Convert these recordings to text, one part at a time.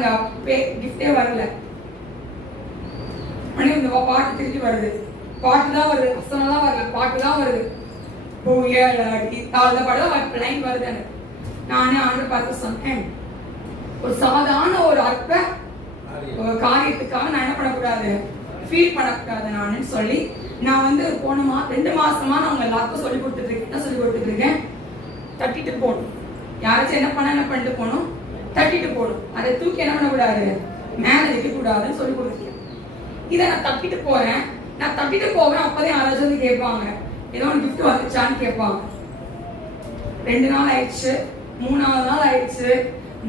அந்த கிஃப்டே வரல. உடனே இந்த பாட்டு திருப்பி வருது, பாட்டு தான் வருது, வசனம் தான் வருது, பாட்டு தான் வருது. தாழ்ந்த பாட்டு லைன் வருது எனக்கு. நானே ஆண்டு பார்த்து சொன்னேன், ஒரு சாதாரண ஒரு அற்ப காரியத்துக்காக நான் என்ன பண்ணக்கூடாது, ஃபீல் பண்ணக்கூடாது நானு சொல்லி நான் வந்து போன 2 மாசமா நான் உங்க எல்லாருக்கும் சொல்லி கொடுத்துட்டு இருக்கேன். என்ன சொல்லி கொடுத்துட்டு இருக்கேன்? தட்டிட்டு போகணும். யாராச்சும் என்ன பண்ணிட்டு போகணும், தட்டிட்டு போகணும். அதை தூக்கி என்ன பண்ணக்கூடாது, மேல வைக்க கூடாதுன்னு சொல்லி கொடுத்துருக்கேன். இதை நான் தட்டிட்டு போறேன், நான் தட்டிட்டு போவேன். அப்பதான் யாராச்சும் வந்து கேட்பாங்க, ஏதோ ஒரு கிஃப்ட் வந்துச்சான்னு கேட்பாங்க. 2 நாள் ஆயிடுச்சு, 3ஆவது நாள் ஆயிடுச்சு,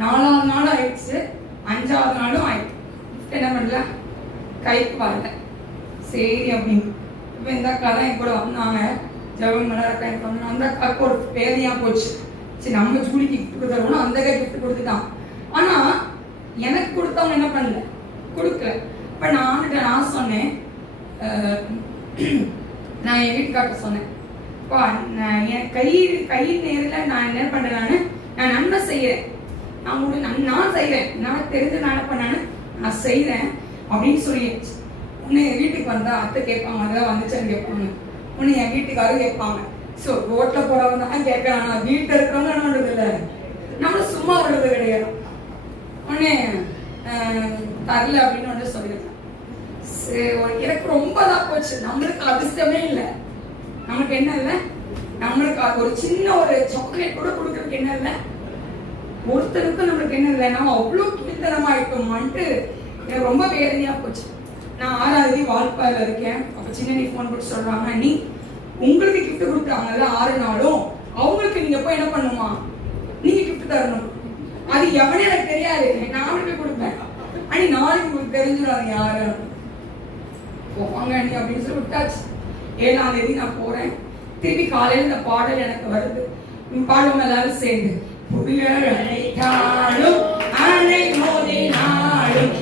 4ஆவது நாள் ஆயிடுச்சு, 5ஆவது நாளும் ஆயிடுச்சு. கிஃப்ட் என்ன பண்ணல, கைக்கு வரல. சரி அப்படின்னு இப்போ இந்த அக்கா தான் என் கூட வந்தாங்க. ஜெபம் மலர் அந்த அக்காவுக்கு ஒரு பேரையா போச்சு. சரி நம்ம ஜூலிக்கு கிஃப்ட் கொடுத்துருவோம், அந்த அக்கா கிஃப்ட் கொடுத்துட்டான். ஆனா எனக்கு கொடுத்தவங்க என்ன பண்ணல, கொடுக்கல. இப்போ நான் சொன்னேன், நான் என் வீட்டுக்கார்ட்ட சொன்னேன், இப்போ என் கை நேரில் நான் என்ன பண்றேன்னு, நான் நன்மை செய்யறேன், நான் செய்யறேன், நான் தெரிஞ்சு நான் என்ன பண்ணேன்னு நான் செய்யறேன் அப்படின்னு சொல்லிடுச்சு. உன்னை என் வீட்டுக்கு வந்தா அத்தை கேட்பாங்க, அதெல்லாம் வந்துச்சான்னு கேட்பாங்க. உன்னை என் வீட்டுக்காரரும் கேட்பாங்க. ஸோ ரோட்ல போறவங்க தான் கேட்கறாங்க, நான் வீட்டில் இருக்கிறவங்க என்ன பண்றது இல்லை, நம்மள சும்மா விடுறது கிடையாது. உடனே தரல அப்படின்னு வந்து சொல்லிடுறேன். எனக்கு ரொம்ப தான் போச்சு. நம்மளுக்கு அதிர்ஷ்டமே இல்லை, நம்மளுக்கு என்ன இல்லை, நம்மளுக்கு ஒரு சின்ன ஒரு சாக்லேட் கூட கொடுக்கறதுக்கு என்ன இல்லை, ஒருத்தருக்கும் நம்மளுக்கு என்ன இல்லை. நம்ம அவ்வளோ கீழ்த்தனமா இருக்கோமான்ட்டு எனக்கு ரொம்ப வேதனையா போச்சு. நான் 6வது வால்பாறையில் இருக்கேன். அப்போ சின்ன ஃபோன் போட்டு சொல்றாங்க, நீ உங்களுக்கு கிஃப்ட் கொடுக்குறாங்கல்ல 6 நாளும், அவங்களுக்கு நீங்க போய் என்ன பண்ணுமா, நீங்க கிஃப்ட் தரணும். அது எவனே எனக்கு தெரியாது, நான் அவனுக்கு கொடுப்பேன். அனி நாளைக்கு உங்களுக்கு தெரிஞ்சிடாது யாரு போவாங்க அண்ணி அப்படின்னு சொல்லி விட்டாச்சு. 7ஆம் தேதி நான் போறேன். திருப்பி காலையில் இந்த பாடல் எனக்கு வருது. பாடுவோம் எல்லாரும் சேர்ந்து. புயல் அழைத்தாலும் அலை மோதினாலும்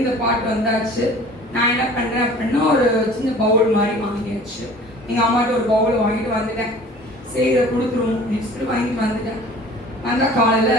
இந்த பாட்டு வந்தாச்சு. நான் என்ன பண்றேன் அப்படின்னா ஒரு சின்ன பவுல் மாதிரி வாங்கியாச்சு. எங்க அம்மாட்ட ஒரு பவுல் வாங்கிட்டு வந்துட்டேன். சரி இதை கொடுத்துருவோம் அப்படின்னு சொல்லி வாங்கிட்டு வந்துட்டேன். வந்தா காலையில